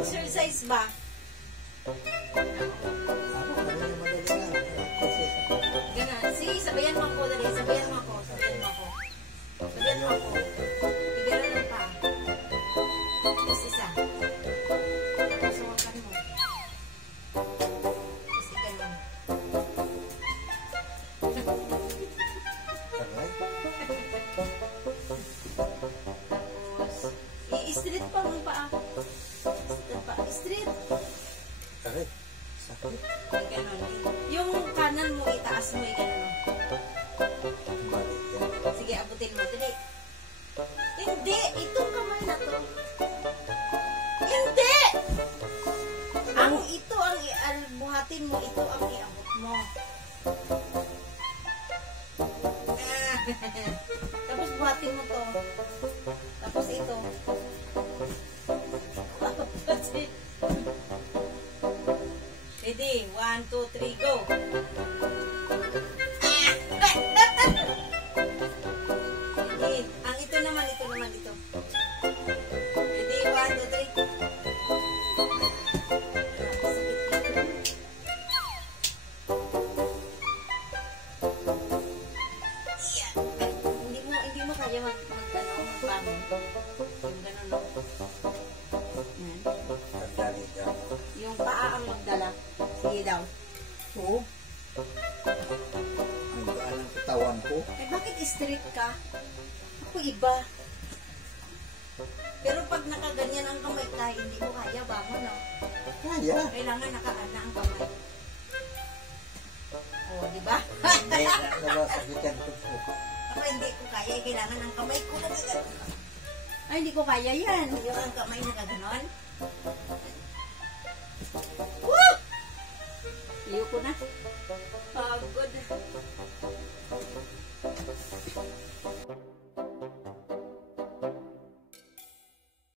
Exercise ba? Ganun. Sige, sabayan mo ako dali. Sabayan mo ako. Sabayan mo ako. Sabayan mo ako. Igalan lang pa. Tapos isa. Tapos hawakan mo. Tapos igalan. Tapos, i-street pa mo pa ako. Street. Sakit. Sakit. Ay, ganun. Yung kanan mo, itaas mo, ganun. Sige, abutin mo. Dali. Hindi! Itong kamay na to. Hindi! Ang ito, ang buhatin mo, ito ang iabot mo. Tapos buhatin mo to. Tapos ito. Ready? 1, 2, 3, go! Ready? Ang ito naman, ito. Ready? 1, 2, 3. Hindi mo kaya magtanong, magbangon. Yung gano'n, no? Yung paa ang magdala. Sige daw. Oo. Ang gaan ng katawan ko. Eh, bakit straight ka? Ako iba. Pero pag nakaganyan ang kamay tayo, hindi mo kaya bangon, no? Kaya. Kailangan nakaana ang kamay. Oh, di ba? Hindi na sabitan ko po. Ako hindi ko kaya. Kailangan ang kamay ko nakaganon. Ay, hindi ko kaya yan. Yung ang kamay nakaganon. Woo! Liyo ko na. Pagod.